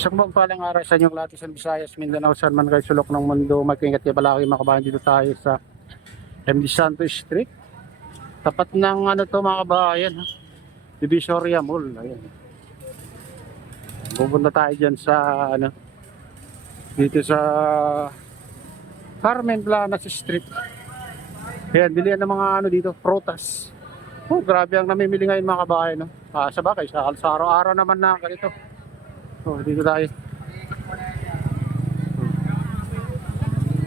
Isang magpalang araw sa inyong lahat, isang Visayas, Mindanao, saan man kayo sulok ng mundo. Mag-ingat kayo palagi mga kabayan, dito tayo sa MD Santos Street. Tapat ng ano to mga kabayan, ha? Divisoria Mall. Ayan. Pupunta tayo dyan sa ano, dito sa Carmen Planas Street. Ayan, bilihan ng mga ano dito, prutas. Oh, grabe ang namimili ngayon mga kabayan, no? Sa bagay, sa araw-araw naman na ganito. Oh, dito tayo.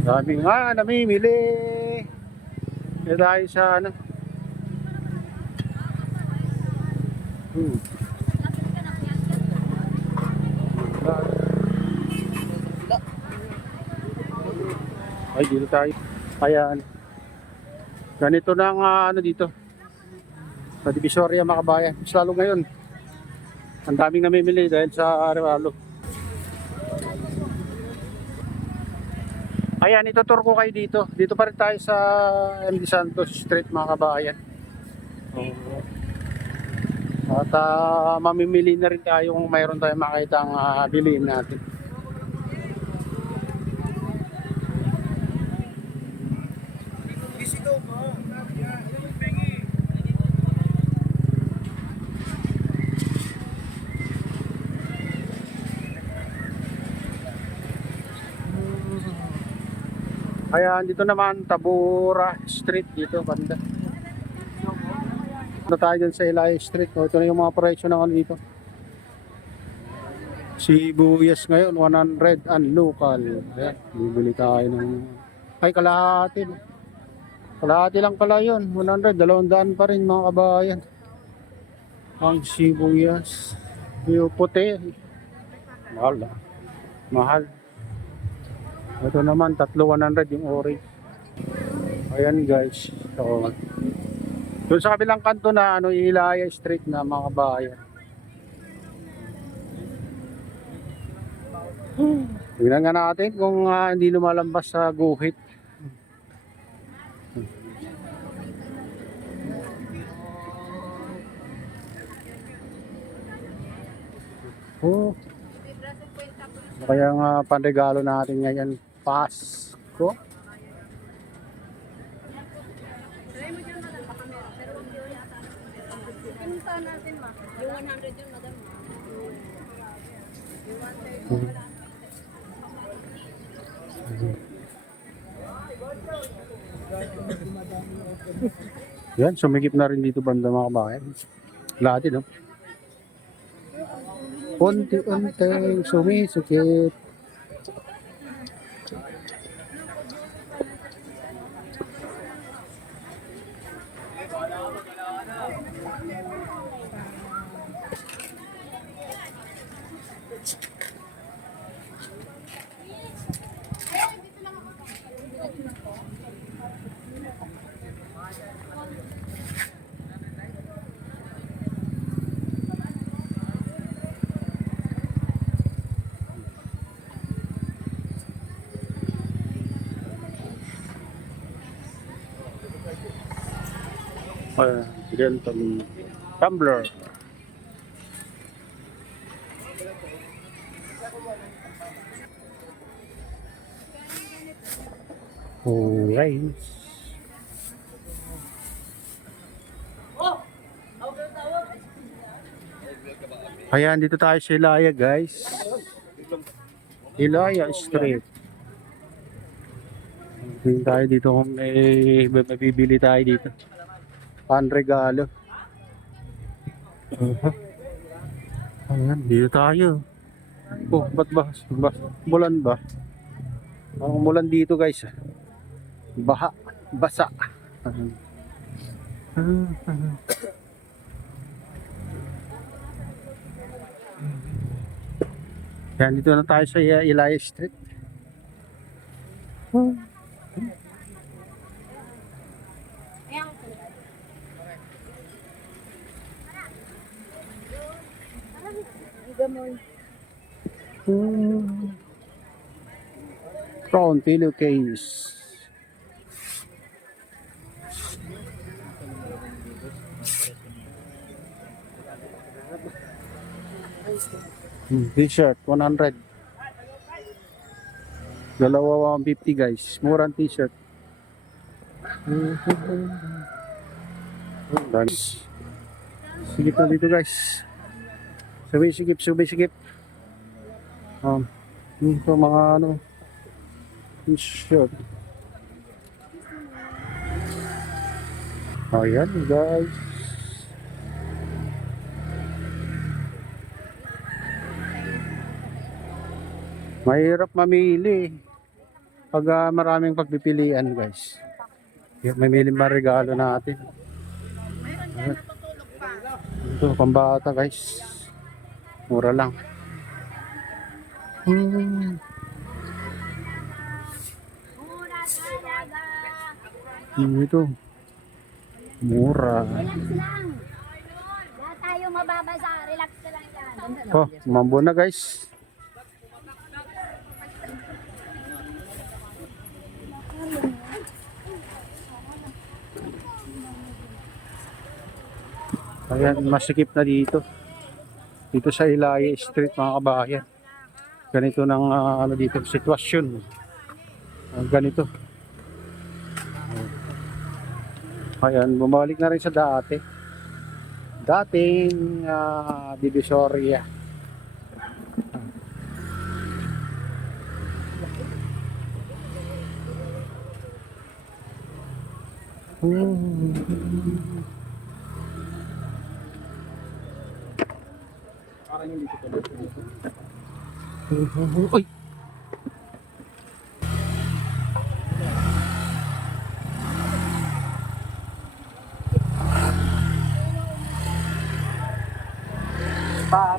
Dami nga namimili. Dito tayo sa ano. Ay, dito tayo. Ayan. Ganito na ang ano dito. Sa Divisoria mga kabayan. Mas lalo ngayon. Ang daming namimili dahil sa Arevalo. Ayan, itutur ko kayo dito. Dito pa rin tayo sa MD Santos Street mga kabayan. At mamimili na rin tayo kung mayroon tayong makita ang bilihin natin. Ayan, dito naman Tabura Street dito banda. Ito tayo dyan sa Ilaya Street. Ito na yung mga presyo ng ano dito. Sibuyas ngayon 100 ang local. Ayan, bibili tayo ng ay kalahati. Kalahati lang pala yun. 100, 200 pa rin mga kabayan. Ang sibuyas. Yung puti. Mahal. Mahal. Ito naman, 100 yung orange. Ayan guys. So, doon sa kabilang kanto na ano, Ilaya Street na mga kabayan. Tingnan nga natin kung hindi lumalambas sa guhit. Oh. Kaya nga panregalo natin ngayon, Pasko. Pinuntahan natin ma. Yung 100 yung madam. Yan, sumikip na rin dito banda mga kabayan. Lahat din, no? Unti-unting sumisikip. Ganitong tumbler. Alright. Ayan, dito tayo sa Ilaya guys. Ilaya Street. Dito tayo dito kung may mabibili tayo dito. Panregalo. Ayan, dito tayo. Oh, ba't ba? Mulan ba? Ang mulan dito guys. Baha, basa. Yan, dito na tayo sa Ilaya Street. Prawn pillowcase. T-shirt, 100. Dalawa 150 guys. Murang t-shirt. Guys. Sigip na dito guys. Subay-sigip. Ito mga ano. T-shirt. Ayan guys. Mahirap mamili pag maraming pagpipilian guys. Mamili ba regalo natin? Ayan. Ito pambata guys. Mura lang. Ito. Mura. Relax lang. Wala tayo mababasa. Relax ka lang yan. Oh, mambo na guys. Ayan, masikip na dito. Dito sa Ilaya Street mga kabayan. Ganito ng ano dito, sitwasyon. Ganito. Ayan, bumalik na rin sa dati. Dating Divisoria. Uy! Pa.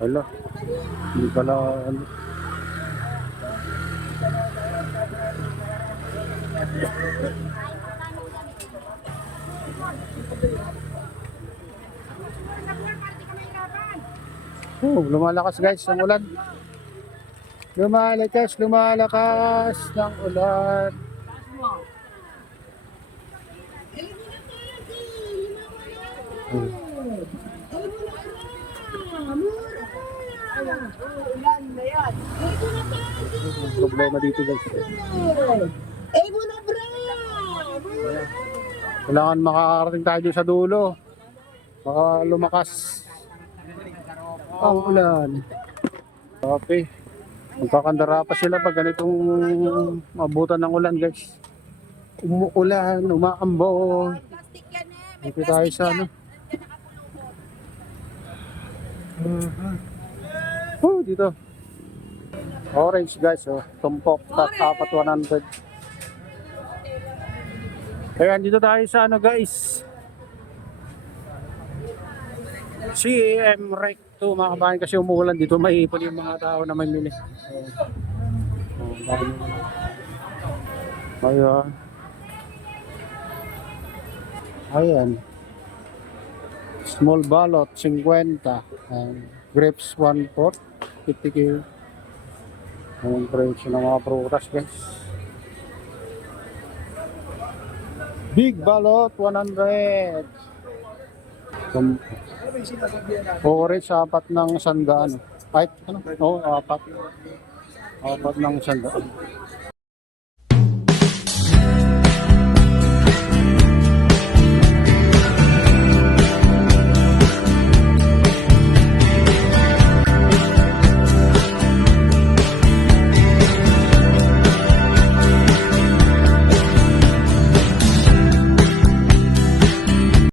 Hala, hindi pala ano. Lumalakas guys ang ulan. Lumalakas ng ulan. Problema dito guys. Kailangan makakarating tayo sa dulo. Baka lumakas ang ulan. Okay. Magkakandara pa sila pag ganitong mabutan ng ulan guys. Umuulan, umaambon. Dito tayo sa ano. Dito. Orange guys, tumpok, apat 100. Kaya dito tayo sa ano guys. CAM Recto mga kabayan kasi umuulan dito, maiipon yung mga tao na mamili. Ayan. Small balot 50. Grapes 1/4 50 kg. Ang presyo ng mga prutas guys. Big balot 100. Orange apat ng 100. Ay, ano? Oh, apat ng 100.